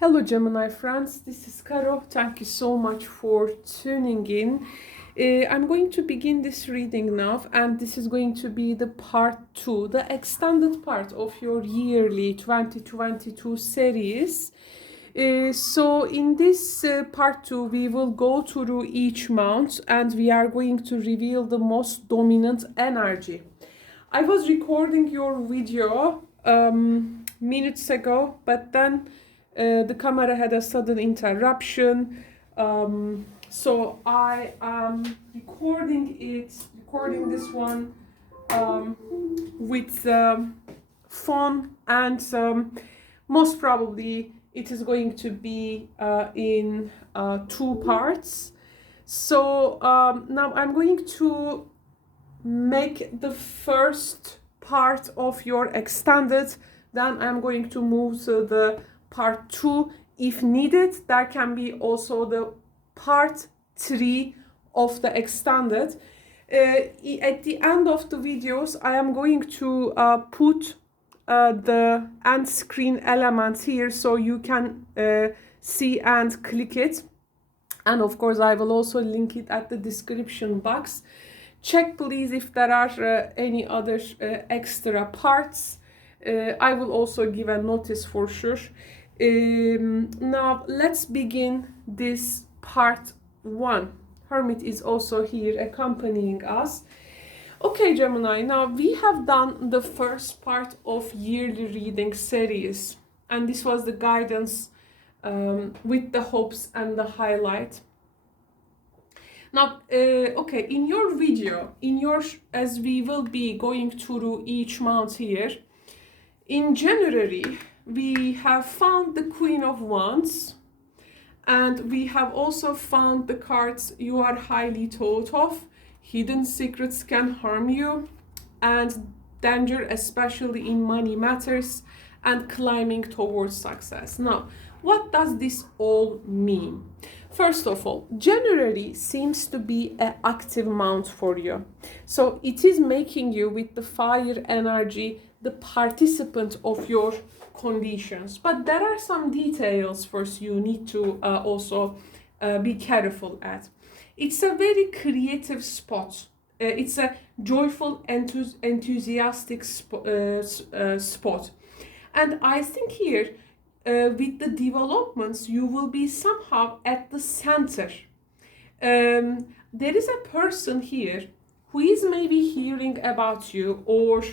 Hello Gemini friends, this is Caro. Thank you so much for tuning in. I'm going to begin this reading now, and this is going to be the part 2, the extended part of your yearly 2022 series. So in this part 2, we will go through each month and we are going to reveal the most dominant energy. I was recording your video minutes ago, but then the camera had a sudden interruption, so I am recording this one with phone, and most probably it is going to be in 2 parts. So now I'm going to make the first part of your extended, then I'm going to move to the part 2. If needed, there can be also the part 3 of the extended. At the end of the videos, I am going to put the end screen elements here so you can see and click it, and of course I will also link it at the description box. Check please if there are any other extra parts. I will also give a notice for sure. Now let's begin this part 1. Hermit is also here accompanying us. Okay Gemini, now we have done the first part of yearly reading series, and this was the guidance with the hopes and the highlight. Now, okay, in your video, as we will be going through each month here, in January, we have found the Queen of Wands, and we have also found the cards You Are Highly Thought Of, Hidden Secrets Can Harm You, and Danger, especially in money matters, and Climbing Towards Success. Now, what does this all mean? First of all, January seems to be an active month for you. So it is making you, with the fire energy, the participant of your conditions. But there are some details first you need to also be careful at. It's a very creative spot. It's a joyful, enthusiastic spot. And I think here, with the developments, you will be somehow at the center. There is a person here who is maybe hearing about you or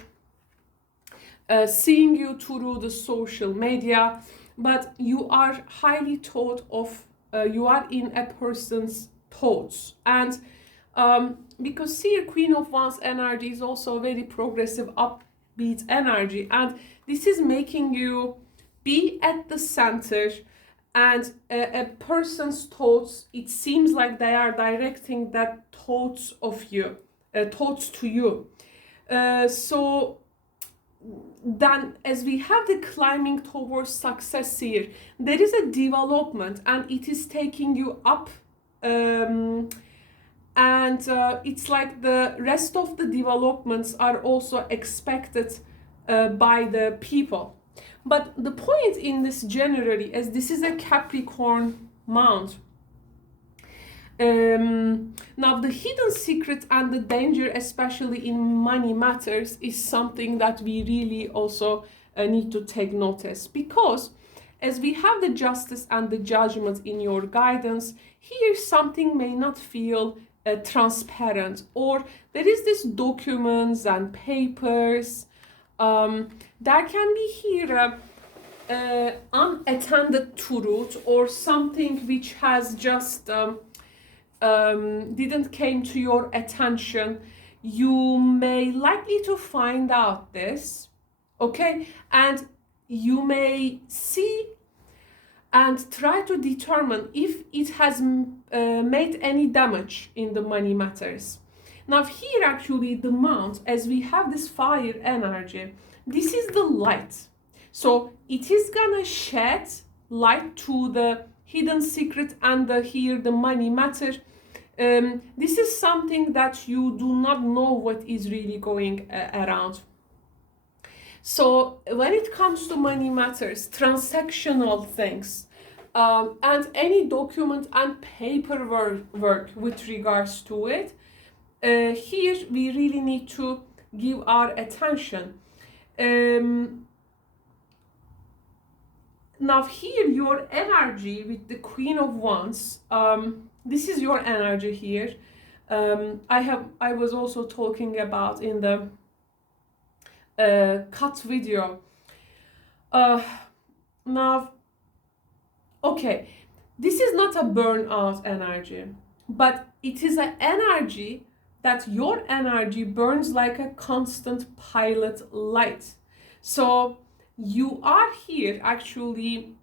seeing you through the social media, but you are highly thought of, you are in a person's thoughts. And because here Queen of Wands energy is also a very progressive, upbeat energy, and this is making you be at the center, and a person's thoughts, it seems like they are directing that thoughts of you, thoughts to you. So then, as we have the climbing towards success here, there is a development and it is taking you up, and it's like the rest of the developments are also expected by the people. But the point in this January, as this is a Capricorn month, now the hidden secret and the danger, especially in money matters, is something that we really also need to take notice, because as we have the justice and the judgment in your guidance, here something may not feel transparent, or there is this documents and papers. There can be here unattended truth, or something which has just didn't came to your attention. You may likely to find out this, okay, and you may see and try to determine if it has made any damage in the money matters. Now here actually the month, as we have this fire energy, this is the light. So it is gonna shed light to the hidden secret and here the money matter. This is something that you do not know what is really going around. So when it comes to money matters, transactional things, and any document and paperwork with regards to it. Here we really need to give our attention. Now here your energy with the Queen of Wands, this is your energy here. I was also talking about in the cut video. Now, okay, this is not a burnout energy, but it is an energy that your energy burns like a constant pilot light. So you are here actually,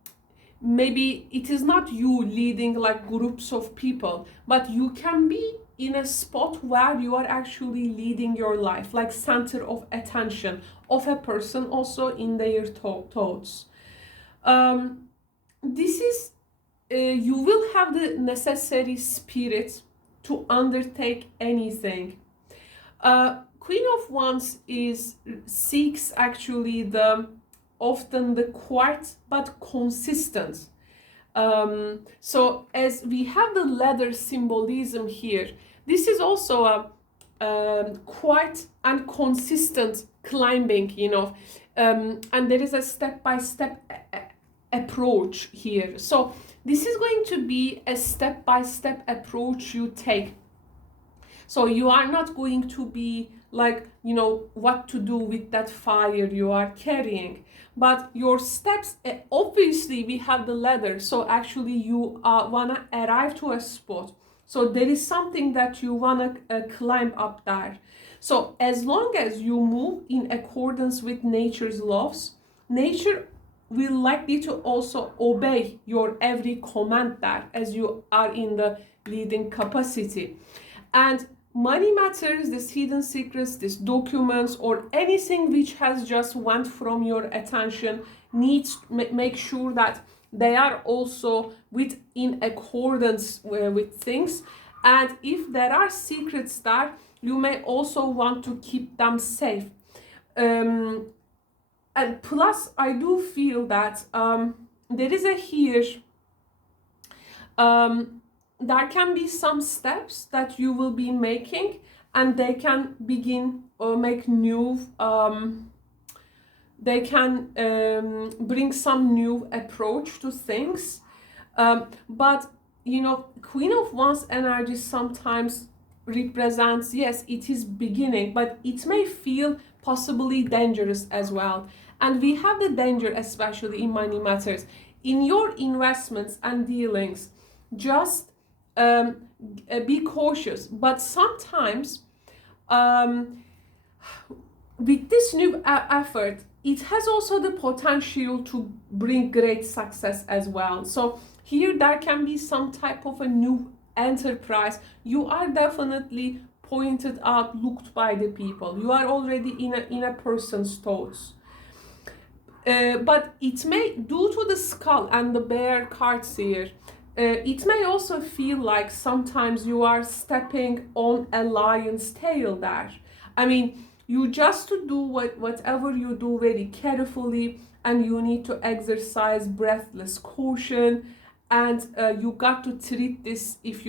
maybe it is not you leading like groups of people, but you can be in a spot where you are actually leading your life, like center of attention of a person also in their thoughts. This is, you will have the necessary spirit to undertake anything. Queen of Wands seeks actually often the quiet but consistent. So as we have the ladder symbolism here, this is also a quiet and consistent climbing, and there is a step-by-step approach here. So this is going to be a step-by-step approach you take. So you are not going to be like, what to do with that fire you are carrying. But your steps, obviously we have the ladder. So actually you wanna arrive to a spot. So there is something that you wanna climb up there. So as long as you move in accordance with nature's laws, nature will likely to also obey your every command there as you are in the leading capacity. And money matters, this hidden secrets, these documents, or anything which has just went from your attention needs make sure that they are also in accordance with things. And if there are secrets there, you may also want to keep them safe. And plus, I do feel that there is there can be some steps that you will be making, and they can begin or make new, they can bring some new approach to things. But, Queen of Wands energy sometimes represents, yes, it is beginning, but it may feel possibly dangerous as well. And we have the danger, especially in money matters, in your investments and dealings. Just be cautious. But sometimes with this new effort, it has also the potential to bring great success as well. So here there can be some type of a new enterprise. You are definitely pointed out, looked by the people. You are already in a person's thoughts. But it may, due to the skull and the bear cards here, it may also feel like sometimes you are stepping on a lion's tail there. I mean, you just to do whatever you do very carefully, and you need to exercise breathless caution. And you got to treat this, if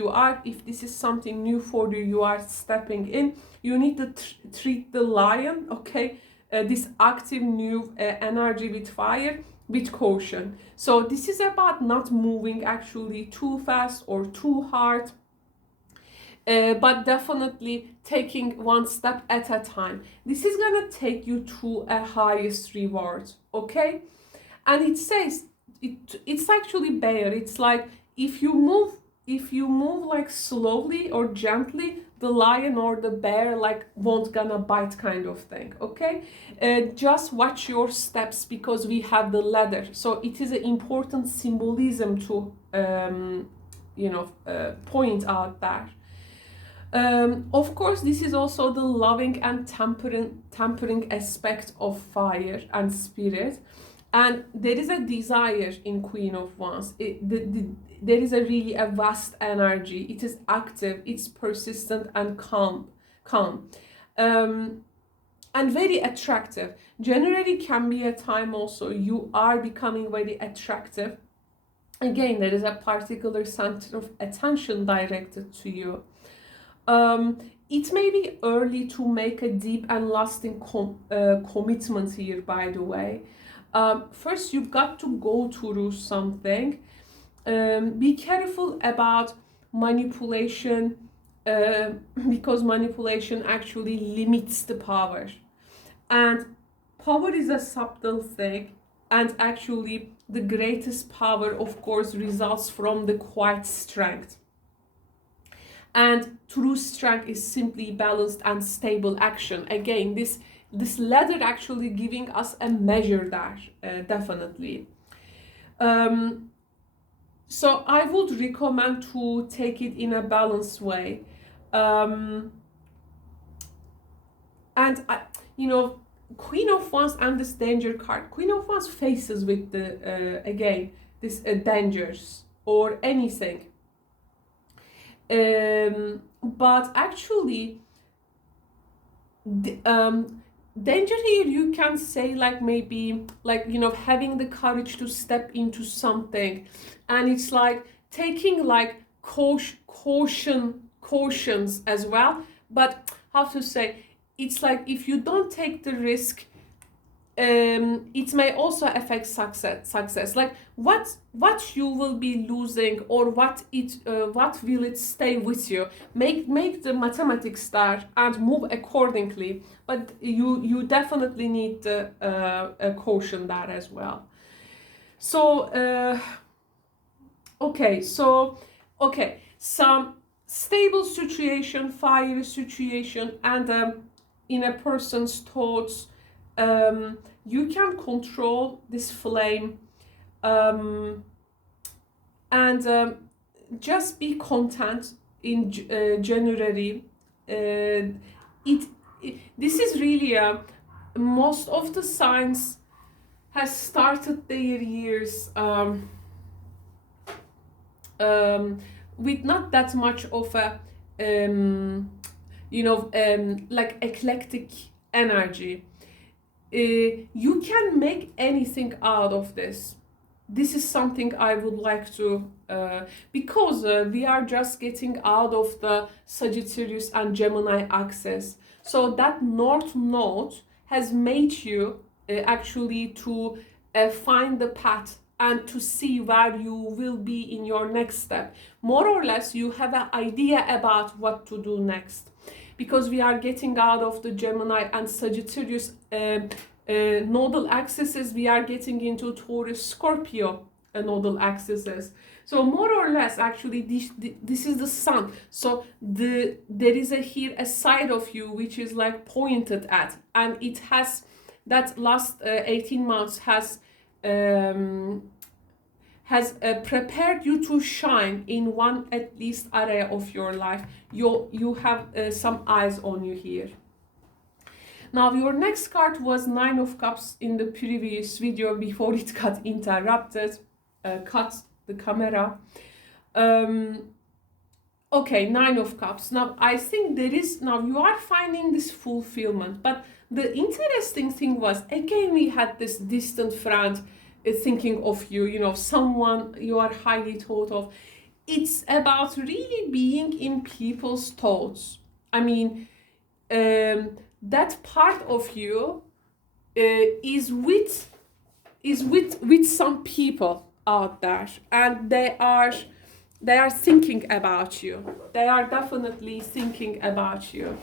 this is something new for you, you are stepping in, you need to treat the lion, okay, this active new energy with fire, with caution. So this is about not moving actually too fast or too hard, but definitely taking one step at a time. This is gonna take you to a highest reward, okay? And it says, it's actually bear. It's like if you move like slowly or gently, the lion or the bear like won't gonna bite, kind of thing, okay? Just watch your steps, because we have the ladder. So it is an important symbolism to point out there. Of course, this is also the loving and tempering aspect of fire and spirit. And there is a desire in Queen of Wands. There is a vast energy. It is active, it's persistent and calm, and very attractive. Generally can be a time also you are becoming very attractive. again, there is a particular center of attention directed to you. It may be early to make a deep and lasting commitment here, by the way. First, you've got to go through something. Be careful about manipulation, because manipulation actually limits the power. And power is a subtle thing, and actually the greatest power, of course, results from the quiet strength. And true strength is simply balanced and stable action. Again, this ladder actually giving us a measure there, definitely. So I would recommend to take it in a balanced way. And Queen of Wands and this danger card. Queen of Wands faces with the again this dangers or anything. But actually, danger here, you can say, like, maybe like, having the courage to step into something, and it's like taking like cautions as well. But how to say, it's like if you don't take the risk, it may also affect success. Like what you will be losing, or what will it stay with you. Make the mathematics there and move accordingly. But you definitely need a caution there as well. So okay, some stable situation, fiery situation, and in a person's thoughts. You can control this flame, and just be content in January. This is really most of the signs has started their years with not that much of a like eclectic energy. You can make anything out of this. This is something I would like to, because we are just getting out of the Sagittarius and Gemini axis. So that North Node has made you actually to find the path and to see where you will be in your next step. More or less, you have an idea about what to do next. Because we are getting out of the Gemini and Sagittarius nodal axes, we are getting into Taurus Scorpio nodal axes. So more or less, actually, this is the sun. So there is here a side of you which is like pointed at, and it has that last 18 months has prepared you to shine in one at least area of your life. You have some eyes on you here. Now, your next card was Nine of Cups in the previous video before it got interrupted, cut the camera. Okay, Nine of Cups. Now, I think you are finding this fulfillment, but the interesting thing was, again, we had this distant friend thinking of you, someone you are highly thought of. It's about really being in people's thoughts. I mean, that part of you is with some people out there, and they are thinking about you. They are definitely thinking about you.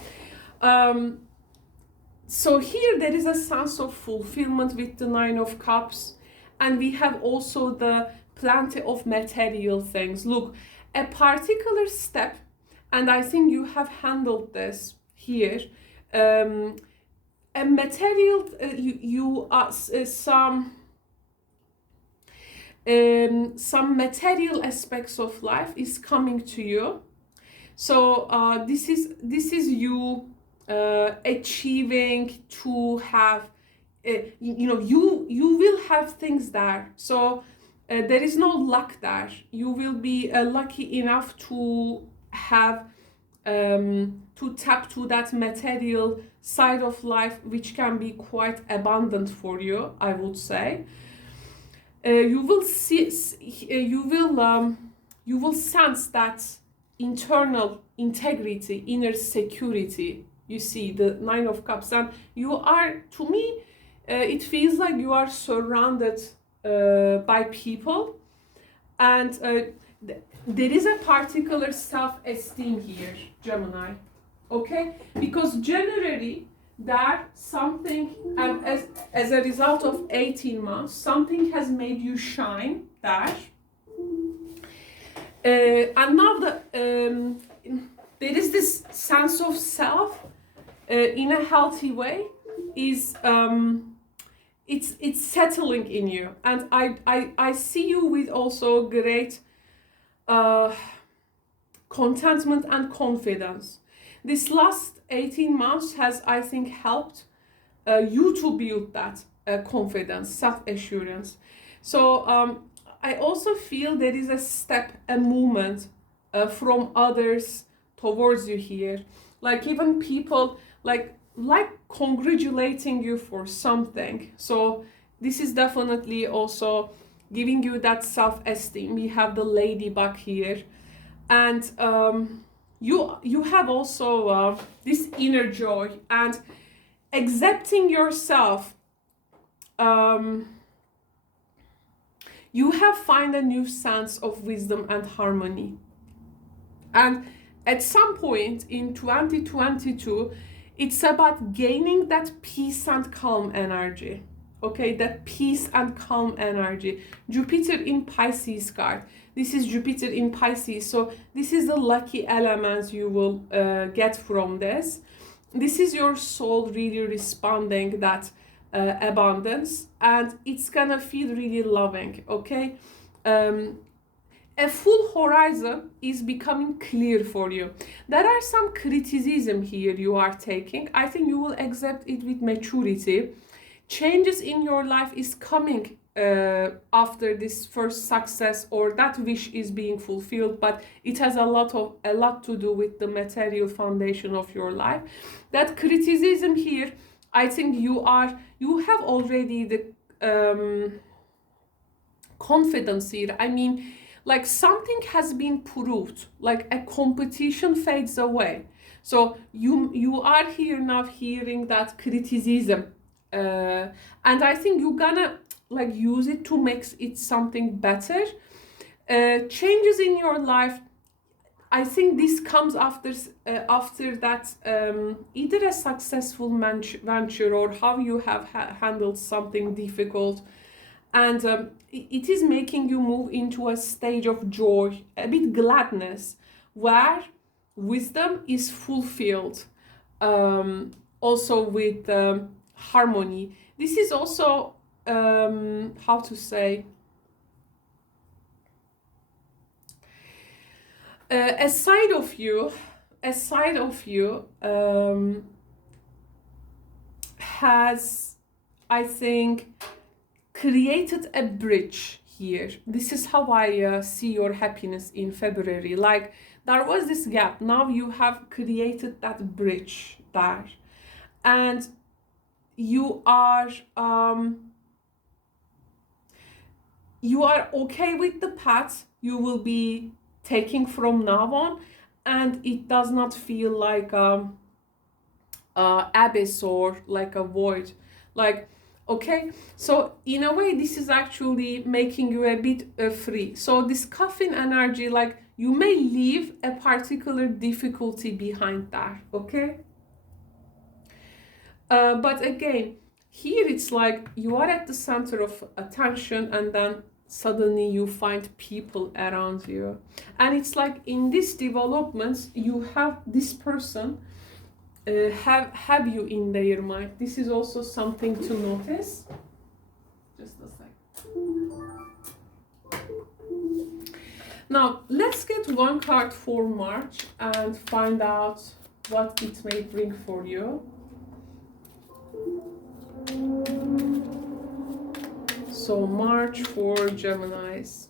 So here there is a sense of fulfillment with the Nine of Cups, and we have also the plenty of material things. Look, a particular step, and I think you have handled this here. A material, you are some material aspects of life is coming to you. So this is you achieving to have, you will have things there. So there is no luck there. You will be lucky enough to have to tap to that material side of life, which can be quite abundant for you, I would say. You will see, you will sense that internal integrity, inner security. You see the Nine of Cups, and you are, to me, it feels like you are surrounded by people, and there is a particular self-esteem here, Gemini. Okay, because generally that something, as a result of 18 months, something has made you shine there. And now there is this sense of self in a healthy way, is it's settling in you, and I see you with also great contentment and confidence. This last 18 months has, I think, helped you to build that confidence, self-assurance. So I also feel there is a step, a movement from others towards you here. Like even people like congratulating you for something. So this is definitely also giving you that self-esteem. We have the ladybug here, and you have also this inner joy and accepting yourself. You have find a new sense of wisdom and harmony, and at some point in 2022, it's about gaining that peace and calm energy. Okay, that peace and calm energy. Jupiter in Pisces card. This is Jupiter in Pisces, so this is the lucky element you will get from this. This is your soul really responding that abundance, and it's gonna feel really loving. Okay, a full horizon is becoming clear for you. There are some criticism here you are taking. I think you will accept it with maturity. Changes in your life is coming after this first success, or that wish is being fulfilled, but it has a lot to do with the material foundation of your life. That criticism here, I think you have already the confidence here. I mean, like something has been proved, like a competition fades away. So you are here now hearing that criticism, and I think you're gonna like use it to make it something better. Changes in your life, I think this comes after that either a successful venture or how you have handled something difficult, and it is making you move into a stage of joy, a bit gladness, where wisdom is fulfilled, also with harmony. This is also how to say, a side of you has, I think, created a bridge here. This is how I see your happiness in February. Like there was this gap, now you have created that bridge there, and you are okay with the path you will be taking from now on, and it does not feel like abyss or like a void. Like, okay, so in a way this is actually making you a bit free. So this coffin energy, like you may leave a particular difficulty behind that, okay? But again, here it's like you are at the center of attention, and then suddenly you find people around you, and it's like in these developments you have this person have you in their mind. This is also something to notice. Just a sec. Now let's get one card for March and find out what it may bring for you. So March for Geminis.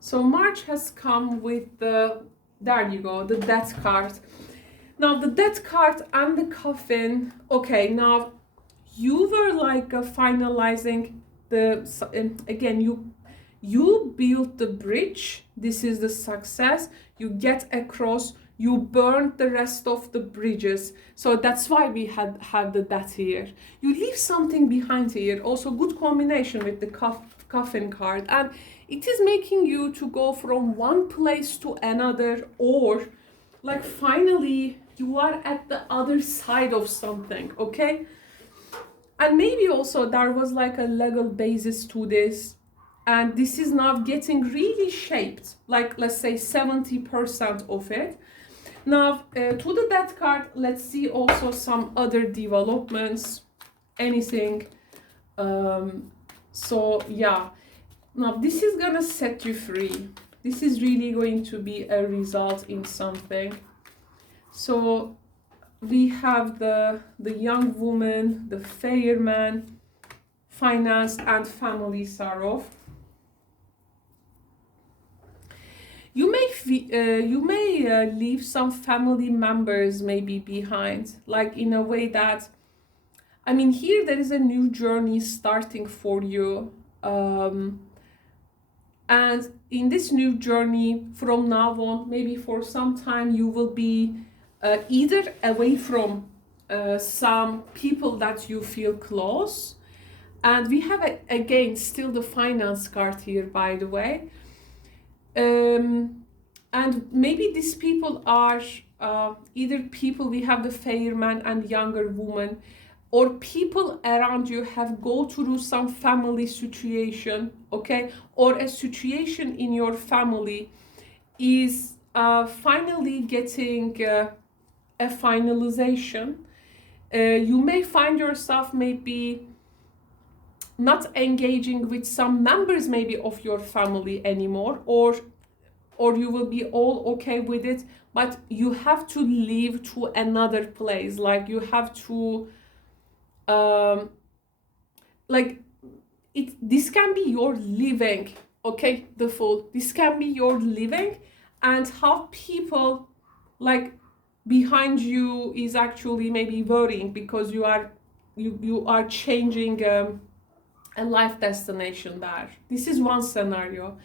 So March has come with the, there you go, the Death card. Now the Death card and the coffin. Okay, now you were like finalizing again, you build the bridge. This is the success. You get across. You burn the rest of the bridges. So that's why we have the that here. You leave something behind here. Also good combination with the coffin card, and it is making you to go from one place to another, or like finally you are at the other side of something, okay? And maybe also there was like a legal basis to this, and this is now getting really shaped, like let's say 70% of it. Now to the death card, let's see also some other developments, anything. So yeah, now this is gonna set you free. This is really going to be a result in something. So we have the young woman, the fair man, finance and family sorrow. You may leave some family members maybe behind, like in a way that, I mean, here there is a new journey starting for you. And in this new journey, from now on, maybe for some time, you will be either away from some people that you feel close. And we have, again, still the finance card here, by the way. And maybe these people are either people, we have the fair man and younger woman, or people around you have go through some family situation, okay? Or a situation in your family is finally getting a finalization. You may find yourself maybe not engaging with some members maybe of your family anymore, or you will be all okay with it, but you have to leave to another place. Like you have to like this can be your living, okay? The full, this can be your living, and how people like behind you is actually maybe worrying because you are changing a life destination there. This is one scenario.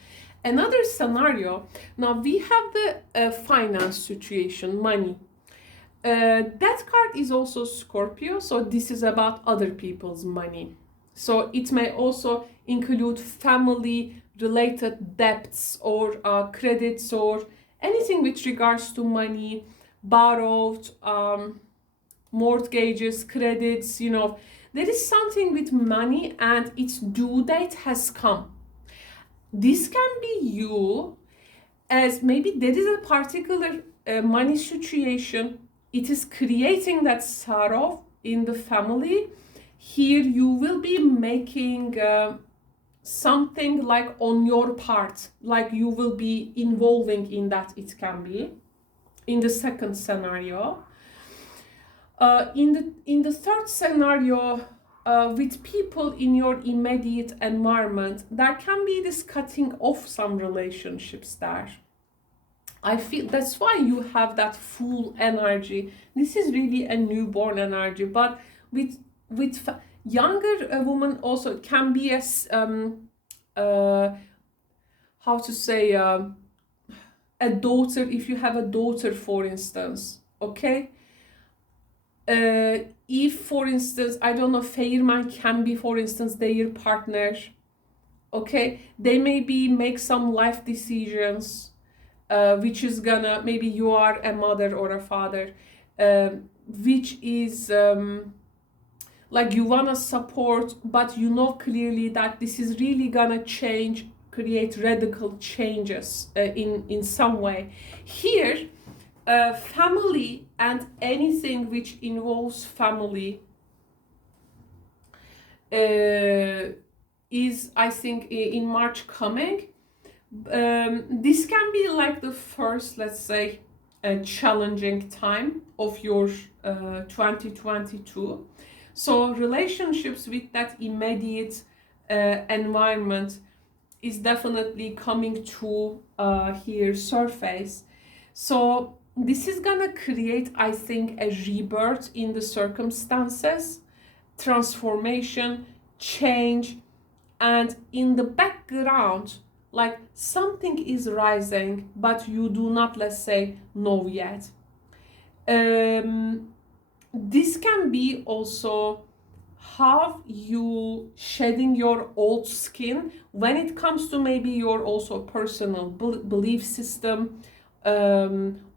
Another scenario, now we have the finance situation, money. That card is also Scorpio, so this is about other people's money. So it may also include family related debts or credits or anything with regards to money, borrowed, mortgages, credits, you know. There is something with money and its due date has come. This can be you, as maybe there is a particular money situation. It is creating that sorrow in the family. Here you will be making something like on your part, like you will be involving in that. It can be in the second scenario. In the third scenario, with people in your immediate environment, there can be this cutting off some relationships there. I feel that's why you have that full energy. This is really a newborn energy, but with younger woman also can be a how to say a daughter. If you have a daughter, for instance, okay. If, for instance, I don't know, Fairman can be, for instance, their partner, okay, they maybe make some life decisions, which is gonna, maybe you are a mother or a father, which is like you wanna support, but you know clearly that this is really gonna change, create radical changes in some way. Here, family and anything which involves family is, I think, in March coming. This can be like the first, let's say, challenging time of your 2022. So relationships with that immediate environment is definitely coming to here surface. So this is gonna create, I think, a rebirth in the circumstances, transformation, change, and in the background, like something is rising, but you do not, let's say, know yet. This can be also how you shedding your old skin when it comes to maybe your also personal belief system,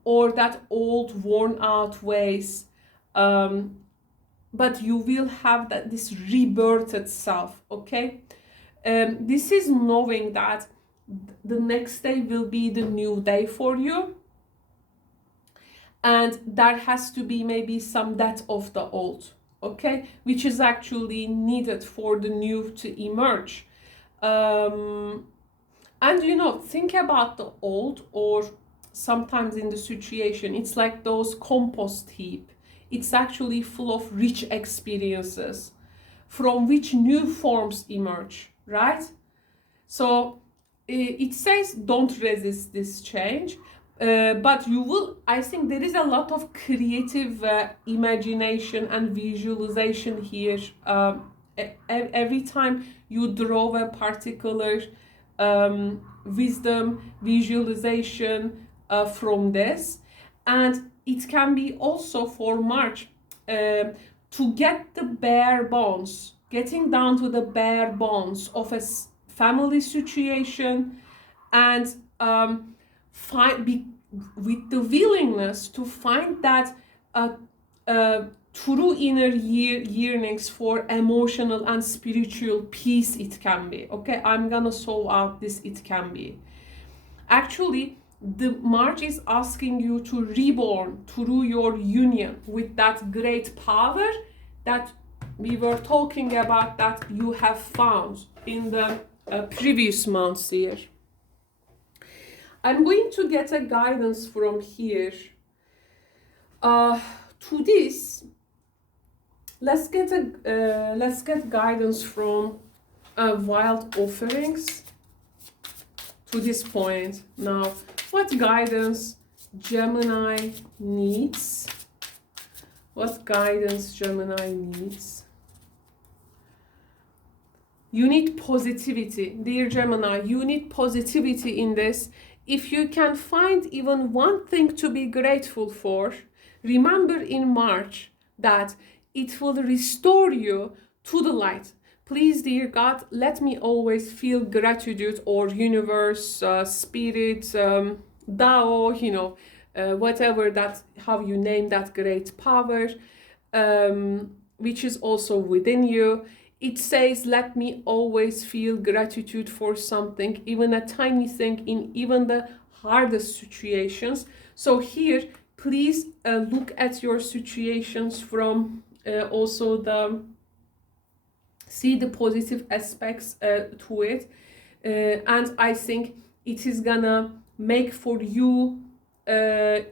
or that old worn out ways, but you will have that this rebirthed self. Okay, this is knowing that the next day will be the new day for you, and there has to be maybe some death of the old, okay, which is actually needed for the new to emerge. And you know, think about the old, or sometimes in the situation, it's like those compost heap. It's actually full of rich experiences from which new forms emerge, right? So it says don't resist this change, but you will, I think there is a lot of creative imagination and visualization here. Every time you draw a particular wisdom visualization from this, and it can be also for March, to get the bare bones, getting down to the bare bones of a family situation, and with the willingness to find that true inner yearnings for emotional and spiritual peace. It can be okay. I'm gonna solve out this. It can be actually the March is asking you to reborn through your union with that great power that we were talking about, that you have found in the previous months here. I'm going to get a guidance from here. To this, let's get guidance from wild offerings. To this point now, what guidance Gemini needs? What guidance Gemini needs? You need positivity, dear Gemini. You need positivity in this. If you can find even one thing to be grateful for, remember in March that it will restore you to the light. Please, dear God, let me always feel gratitude, or universe, spirit, Tao, you know, whatever that, how you name that great power, which is also within you. It says, let me always feel gratitude for something, even a tiny thing, in even the hardest situations. So here, please look at your situations from also the, see the positive aspects to it. And I think it is gonna make for you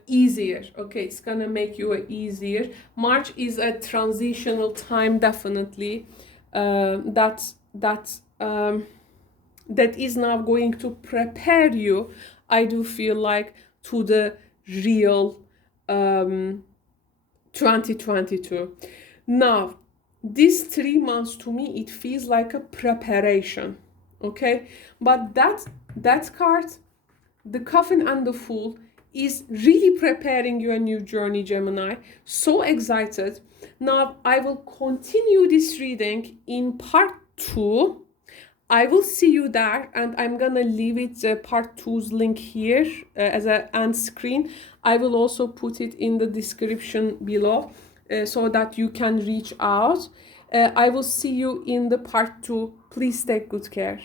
easier. Okay, it's gonna make you easier. March is a transitional time, definitely. That is now going to prepare you, I do feel like, to the real 2022. Now, these 3 months to me, it feels like a preparation, okay? But that card, the Coffin and the Fool, is really preparing you a new journey, Gemini. So excited. Now, I will continue this reading in part 2. I will see you there, and I'm gonna leave it, part 2's link here as an end screen. I will also put it in the description below so that you can reach out. I will see you in the part 2. Please take good care.